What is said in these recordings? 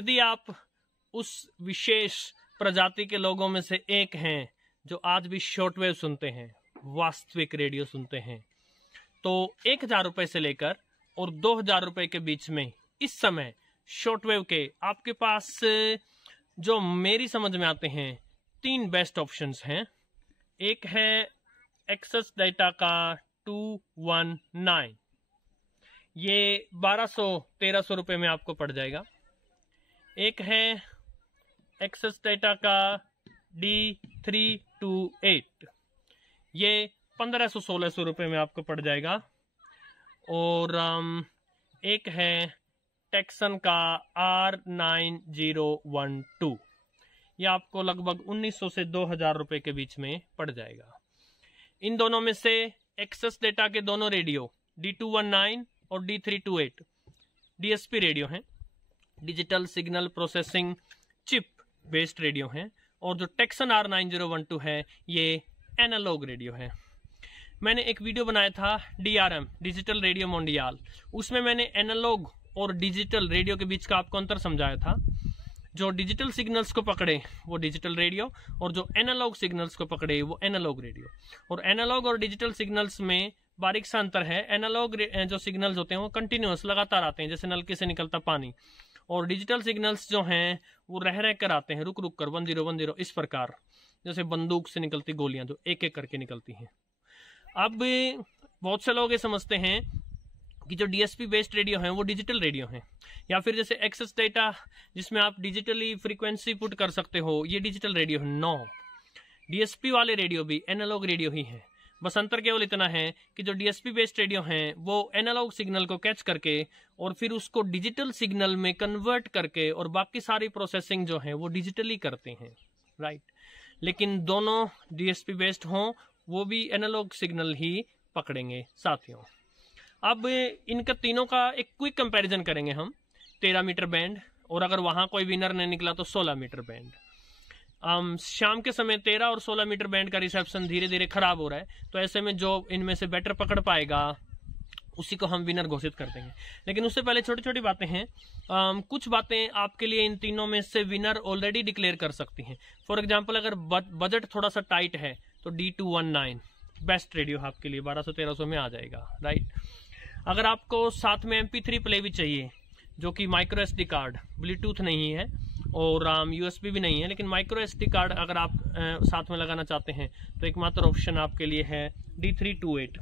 यदि आप उस विशेष प्रजाति के लोगों में से एक हैं जो आज भी शॉर्टवेव सुनते हैं, वास्तविक रेडियो सुनते हैं, तो 1000 रुपए से लेकर और 2000 रुपए के बीच में इस समय शॉर्टवेव के आपके पास जो मेरी समझ में आते हैं 3 बेस्ट ऑप्शंस हैं। एक है एक्सेस डेटा का 219, ये 1200-1300 रुपए में आपको पड़ जाएगा। एक है एक्सेस डेटा का D328, ये 1500-1600 रुपए में आपको पड़ जाएगा। और एक है टेक्सन का R9012, ये आपको लगभग 1900 से 2000 रुपए के बीच में पड़ जाएगा। इन दोनों में से एक्सेस डेटा के दोनों रेडियो D219 और D328 DSP रेडियो हैं, digital signal processing chip based radio हैं, और जो टेक्सन R9012 है ये एनालॉग रेडियो है। मैंने एक वीडियो बनाया था DRM डिजिटल रेडियो मोंडियाल, उसमें मैंने एनालॉग और डिजिटल रेडियो के बीच का आपको अंतर समझाया था। जो डिजिटल सिग्नल्स को पकड़े वो डिजिटल रेडियो, और जो एनालॉग सिग्नल्स को पकड़े वो एनालॉग रेडियो। और एनालॉग और डिजिटल सिग्नल्स में बारीक सा अंतर है। एनालॉग जो सिग्नल्स होते हैं वो कंटिन्यूअस लगातार आते हैं, जैसे नलके से निकलता पानी, और डिजिटल सिग्नल्स जो हैं वो रह कर आते हैं, रुक रुक कर 1010 इस प्रकार, जैसे बंदूक से निकलती गोलियां जो एक एक करके निकलती हैं। अब बहुत से लोग ये समझते हैं कि जो डीएसपी बेस्ड रेडियो हैं वो डिजिटल रेडियो हैं, या फिर जैसे एक्सेस डेटा जिसमें आप डिजिटली फ्रीक्वेंसी पुट कर सकते हो, ये डिजिटल रेडियो है। नो, डीएसपी वाले रेडियो भी एनालॉग रेडियो ही है। बस अंतर केवल इतना है कि जो डीएसपी बेस्ड रेडियो हैं वो एनालॉग सिग्नल को कैच करके और फिर उसको डिजिटल सिग्नल में कन्वर्ट करके और बाकी सारी प्रोसेसिंग जो है वो डिजिटली करते हैं, राइट। लेकिन दोनों डीएसपी बेस्ड हों वो भी एनालॉग सिग्नल ही पकड़ेंगे साथियों। अब इनका तीनों का एक क्विक कंपैरिजन करेंगे हम। 13 मीटर बैंड, और अगर वहां कोई विनर नहीं निकला तो 16 मीटर बैंड। शाम के समय 13 और 16 मीटर बैंड का रिसेप्शन धीरे धीरे खराब हो रहा है, तो ऐसे में जो इनमें से बेटर पकड़ पाएगा उसी को हम विनर घोषित कर देंगे। लेकिन उससे पहले छोटी छोटी बातें हैं। कुछ बातें आपके लिए इन तीनों में से विनर ऑलरेडी डिक्लेयर कर सकती हैं। फॉर एग्जाम्पल, अगर बजट थोड़ा सा टाइट है तो D219 बेस्ट रेडियो आपके लिए 1200-1300 में आ जाएगा, राइट। अगर आपको साथ में MP3 प्ले भी चाहिए, जो कि माइक्रो SD कार्ड, ब्लूटूथ नहीं है और USB भी नहीं है, लेकिन माइक्रो SD कार्ड अगर आप साथ में लगाना चाहते हैं तो एकमात्र ऑप्शन आपके लिए है D328,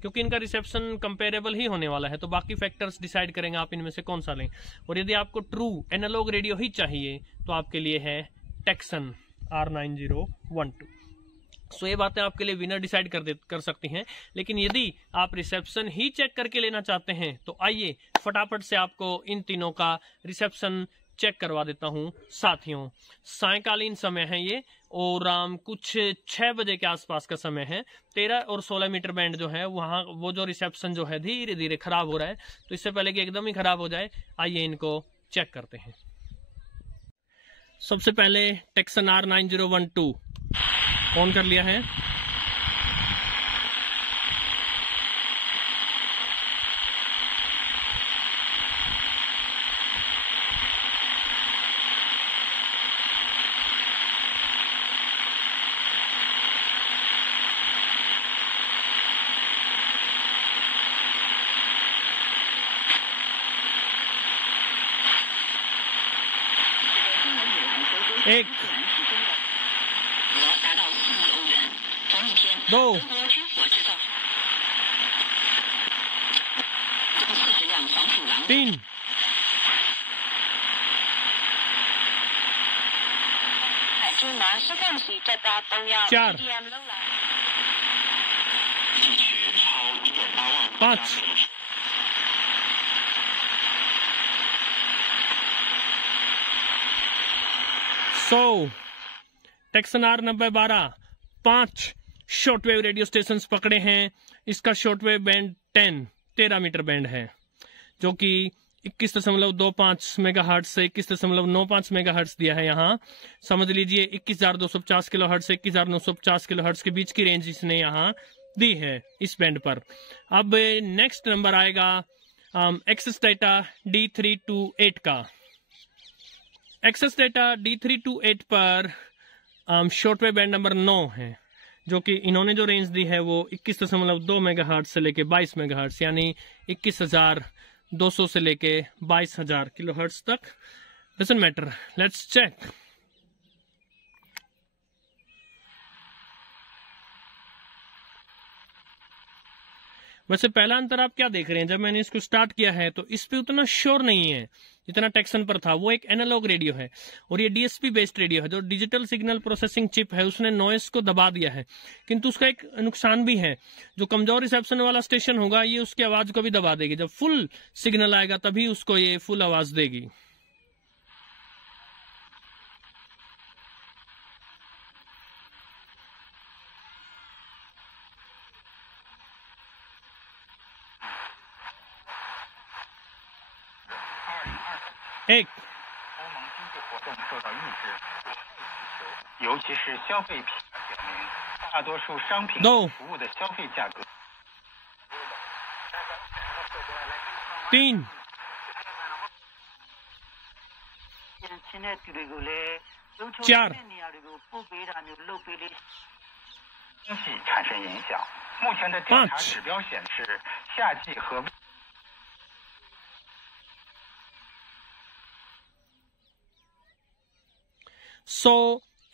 क्योंकि इनका रिसेप्शन कंपेरेबल ही होने वाला है। तो बाकी फैक्टर्स डिसाइड करेंगे आप इनमें से कौन सा लें। और यदि आपको ट्रू एनालॉग रेडियो ही चाहिए तो आपके लिए है टेक्सन R9012। सो ये बातें आपके लिए विनर डिसाइड कर सकती हैं। लेकिन यदि आप रिसेप्शन ही चेक करके लेना चाहते हैं तो आइए फटाफट से आपको इन तीनों का रिसेप्शन चेक करवा देता हूं साथियों। सायकालीन समय है ये, और कुछ 6 बजे के आसपास का समय है। 13 और 16 मीटर बैंड जो है वहां वो जो रिसेप्शन जो है धीरे धीरे खराब हो रहा है, तो इससे पहले कि एकदम ही खराब हो जाए आइए इनको चेक करते हैं। सबसे पहले टेक्सन R9012 ऑन कर लिया है। एक, 2, 3, 4, 5, 100। Taxon R9012 5 shortwave radio station पकड़े हैं। इसका शॉर्टवेव बैंड 13 मीटर बैंड है, जो कि 21.25 मेगाहर्ट्ज से 21.95 मेगाहर्ट्ज दिया है। यहाँ समझ लीजिए 21,250 किलोहर्ट्ज से 21,950 किलोहर्ट्ज के बीच की रेंज इसने यहाँ दी है इस बैंड पर। अब नेक्स्ट नंबर आएगा एक्सेस डेटा D328 का। एक्सेस डेटा D328 पर शॉर्टवेव बैंड नंबर 9 है, जो कि इन्होंने जो रेंज दी है वो 21.2 मेगाहर्ट्ज से लेके 22 मेगाहर्ट्ज, यानी 21,200 से लेके 22,000 किलोहर्ट्ज तक। Doesn't matter, let's check. वैसे पहला अंतर आप क्या देख रहे हैं, जब मैंने इसको स्टार्ट किया है तो इस पे उतना श्योर नहीं है जितना टेक्सन पर था। वो एक एनालॉग रेडियो है और ये डीएसपी बेस्ड रेडियो है। जो डिजिटल सिग्नल प्रोसेसिंग चिप है उसने नॉइस को दबा दिया है, किंतु उसका एक नुकसान भी है। जो कमजोर रिसेप्शन वाला स्टेशन होगा ये उसकी आवाज को भी दबा देगी। जब फुल सिग्नल आएगा तभी उसको ये फुल आवाज देगी। एक 欧盟经济活动受到抑制，尤其是消费品表明，大多数商品和服务的消费价格。तीन 4经济产生影响。目前的调查指标显示，夏季和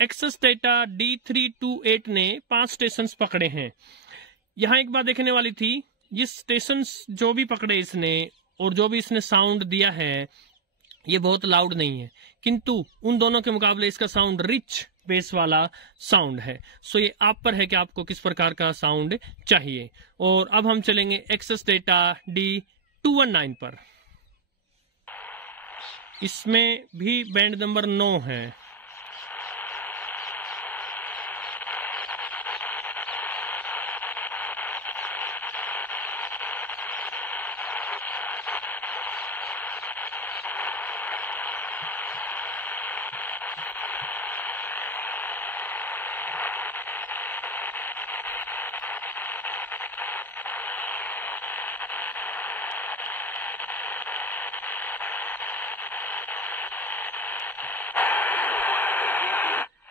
एक्सेस डेटा D328 ने 5 स्टेशन पकड़े हैं। यहां एक बात देखने वाली थी, ये स्टेशन जो भी पकड़े इसने और जो भी इसने साउंड दिया है ये बहुत लाउड नहीं है, किंतु उन दोनों के मुकाबले इसका साउंड रिच बेस वाला साउंड है। सो ये आप पर है कि आपको किस प्रकार का साउंड चाहिए। और अब हम चलेंगे एक्सेस डेटा D219 पर। इसमें भी बैंड नंबर 9 है।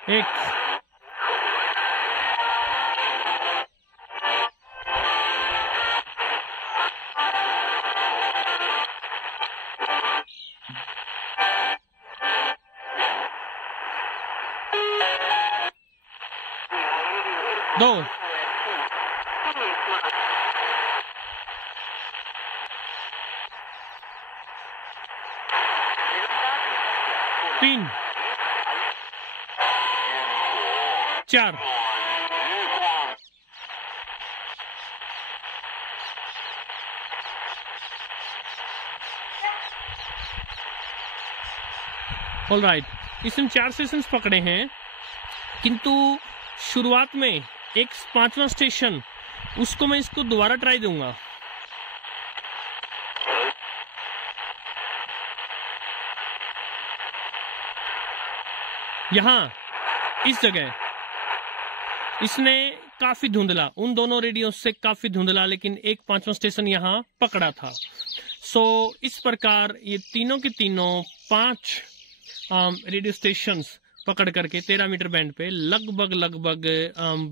एक 2 3 4 ऑलराइट, इसमें 4 सेशंस पकड़े हैं, किंतु शुरुआत में एक 5वां स्टेशन उसको मैं इसको दोबारा ट्राई दूंगा। यहां इस जगह इसने काफी धुंधला, उन दोनों रेडियो से काफी धुंधला, लेकिन एक 5वां स्टेशन यहां पकड़ा था। सो इस प्रकार ये तीनों के तीनों 5 रेडियो स्टेशंस पकड़ करके 13 मीटर बैंड पे लगभग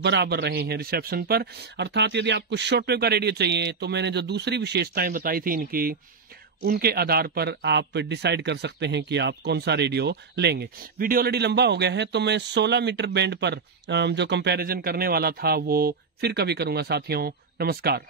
बराबर रहे हैं रिसेप्शन पर। अर्थात यदि आपको शॉर्टवेव का रेडियो चाहिए तो मैंने जो दूसरी विशेषताएं बताई थी इनकी, उनके आधार पर आप डिसाइड कर सकते हैं कि आप कौन सा रेडियो लेंगे। वीडियो ऑलरेडी लंबा हो गया है तो मैं 16 मीटर बैंड पर जो कंपैरिजन करने वाला था वो फिर कभी करूंगा साथियों। नमस्कार।